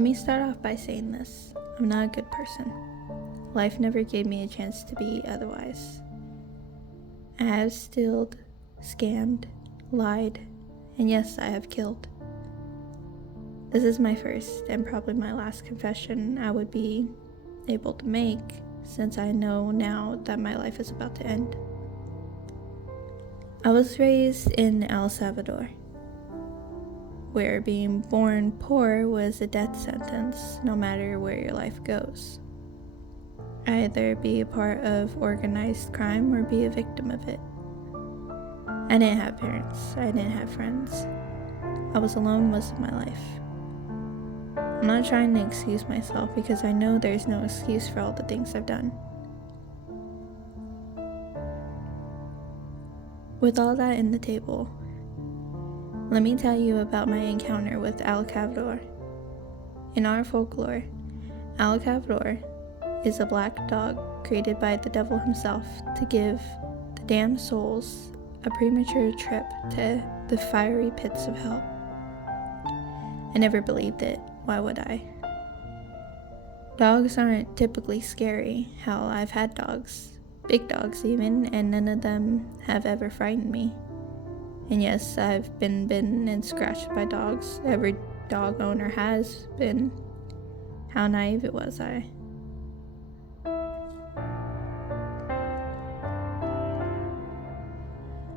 Let me start off by saying this. I'm not a good person. Life never gave me a chance to be otherwise. I have stealed, scammed, lied, and yes, I have killed. This is my first and probably my last confession I would be able to make, since I know now that my life is about to end. I was raised in El Salvador, where being born poor was a death sentence no matter where your life goes. Either be a part of organized crime or be a victim of it. I didn't have parents, I didn't have friends. I was alone most of my life. I'm not trying to excuse myself because I know there's no excuse for all the things I've done. With all that in the table, let me tell you about my encounter with Cadejo. In our folklore, Cadejo is a black dog created by the devil himself to give the damned souls a premature trip to the fiery pits of hell. I never believed it. Why would I? Dogs aren't typically scary. Hell, I've had dogs, big dogs even, and none of them have ever frightened me. And yes, I've been bitten and scratched by dogs. Every dog owner has been. How naive was I?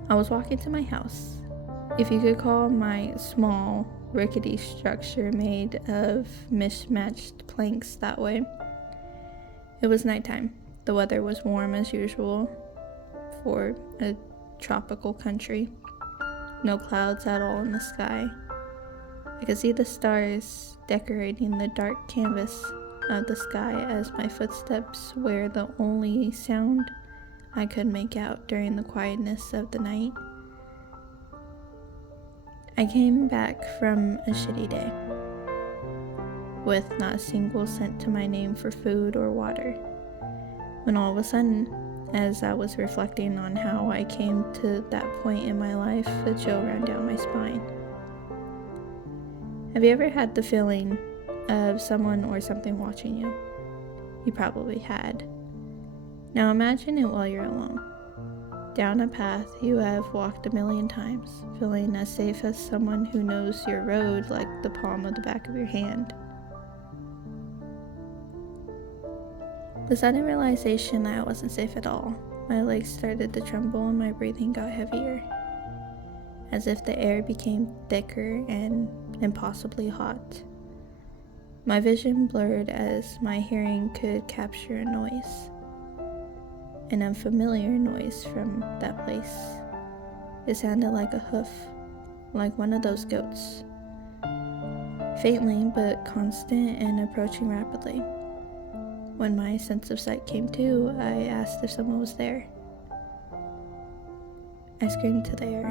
I was walking to my house, if you could call my small, rickety structure made of mismatched planks that way. It was nighttime. The weather was warm as usual for a tropical country. No clouds at all in the sky. I could see the stars decorating the dark canvas of the sky as my footsteps were the only sound I could make out during the quietness of the night. I came back from a shitty day, with not a single cent to my name for food or water, when all of a sudden, as I was reflecting on how I came to that point in my life, a chill ran down my spine. Have you ever had the feeling of someone or something watching you? You probably had. Now imagine it while you're alone. Down a path you have walked a million times, feeling as safe as someone who knows your road like the palm of the back of your hand. The sudden realization that I wasn't safe at all, my legs started to tremble and my breathing got heavier, as if the air became thicker and impossibly hot. My vision blurred as my hearing could capture a noise. An unfamiliar noise from that place. It sounded like a hoof, like one of those goats. Faintly but constant and approaching rapidly. When my sense of sight came to, I asked if someone was there. I screamed to the air,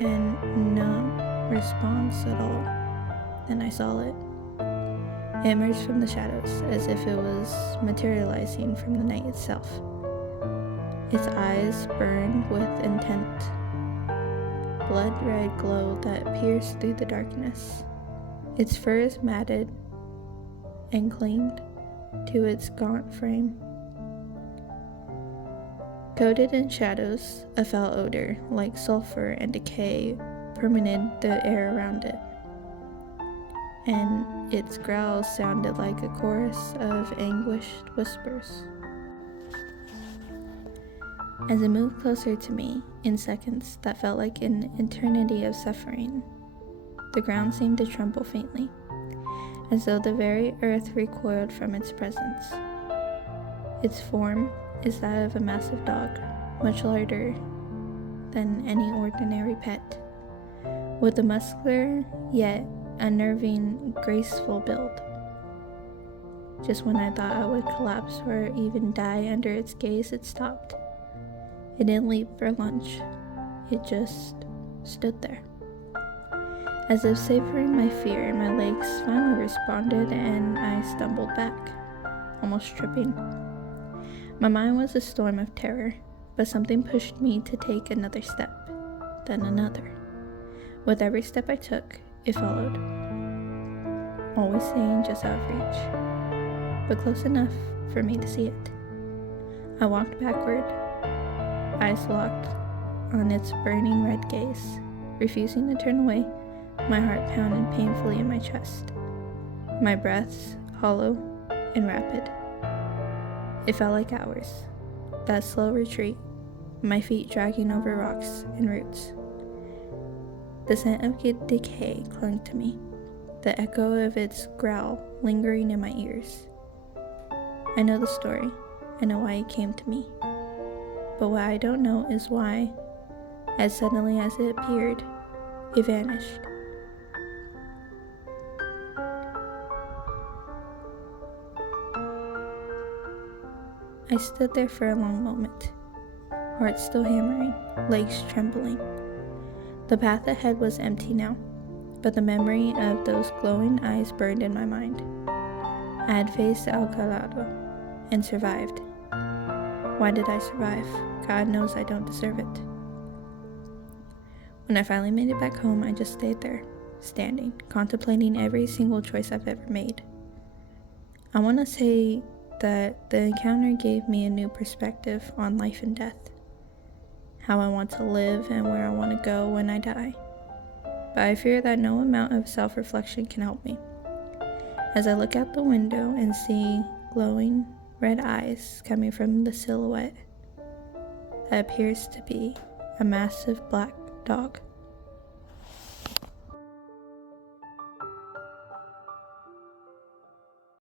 and no response at all. Then I saw it. It emerged from the shadows as if it was materializing from the night itself. Its eyes burned with intent, blood-red glow that pierced through the darkness. Its fur is matted and clinged to its gaunt frame. Coated in shadows, a foul odor like sulfur and decay permeated the air around it, and its growls sounded like a chorus of anguished whispers. As it moved closer to me, in seconds that felt like an eternity of suffering, the ground seemed to tremble faintly, as though the very earth recoiled from its presence. Its form is that of a massive dog, much larger than any ordinary pet, with a muscular yet unnerving, graceful build. Just when I thought I would collapse or even die under its gaze, it stopped. It didn't leap for lunch. It just stood there. As if savoring my fear, my legs finally responded and I stumbled back, almost tripping. My mind was a storm of terror, but something pushed me to take another step, then another. With every step I took, it followed. always staying just out of reach, but close enough for me to see it. I walked backward, eyes locked on its burning red gaze, refusing to turn away, my heart pounding painfully in my chest, my breaths hollow and rapid. It felt like hours, that slow retreat, my feet dragging over rocks and roots. The scent of decay clung to me, the echo of its growl lingering in my ears. I know the story. I know why it came to me. But what I don't know is why, as suddenly as it appeared, it vanished. I stood there for a long moment, heart still hammering, legs trembling. The path ahead was empty now, but the memory of those glowing eyes burned in my mind. I had faced sisoiqadra and survived. Why did I survive? God knows I don't deserve it. When I finally made it back home, I just stayed there, standing, contemplating every single choice I've ever made. I want to say that the encounter gave me a new perspective on life and death, how I want to live and where I want to go when I die. But I fear that no amount of self-reflection can help me. As I look out the window and see glowing red eyes coming from the silhouette that appears to be a massive black dog.